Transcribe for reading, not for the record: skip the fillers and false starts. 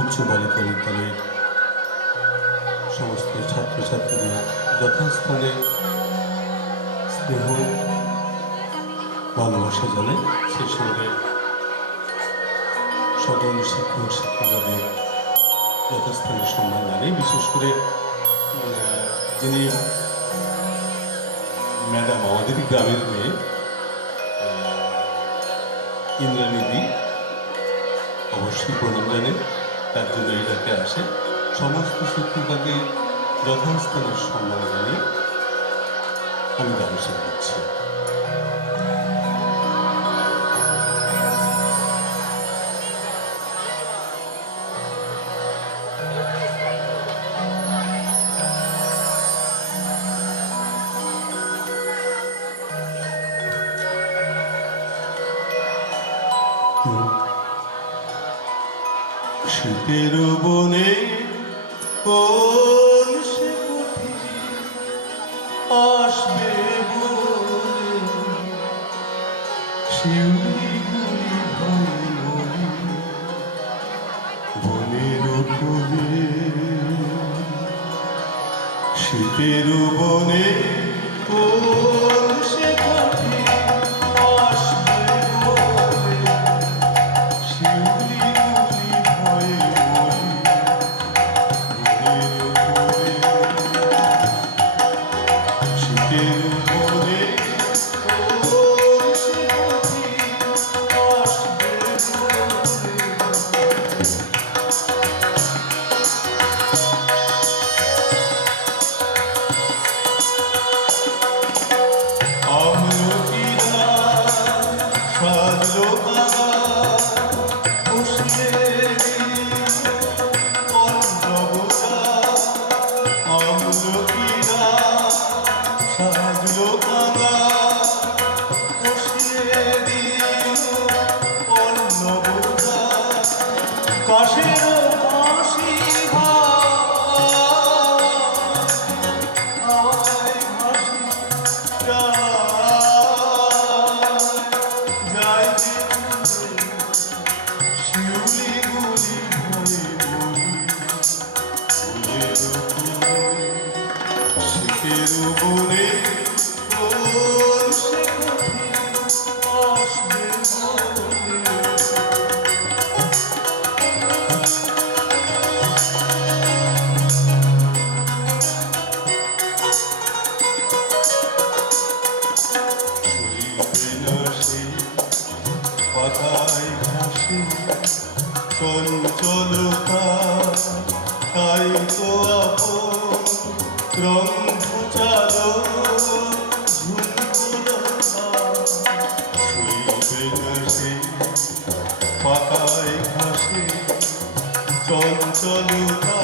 উচ্চ বালিকা বিদ্যালয়ের সমস্ত ছাত্রছাত্রীদের যথাস্থানে স্নেহ ভালোবাসা জানাই। সেই সঙ্গে সকল শিক্ষক শিক্ষিকাদের যথাস্থানে সম্মান জানাই। বিশেষ করে যিনি ম্যাডাম, আমাদেরই গ্রামের মেয়ে ইন্দ্রাণীদি, অবশ্যই প্রণাম জানে, তার জন্য এটাকে আসে। সমস্ত শিক্ষিকাকে যথাস্থানে সম্মান জানিয়ে আমি ব্যবসা করছি। শীতের বনে কোন সে আসবে বলে শিউলি বনের কোলে, শীতের বনে কোন সে চঞ্চলতা, তাই তো আপন রঙ চালো ঝুলঝুলতা, শুইবে না সে পাতায় ঘাসে চঞ্চলতা।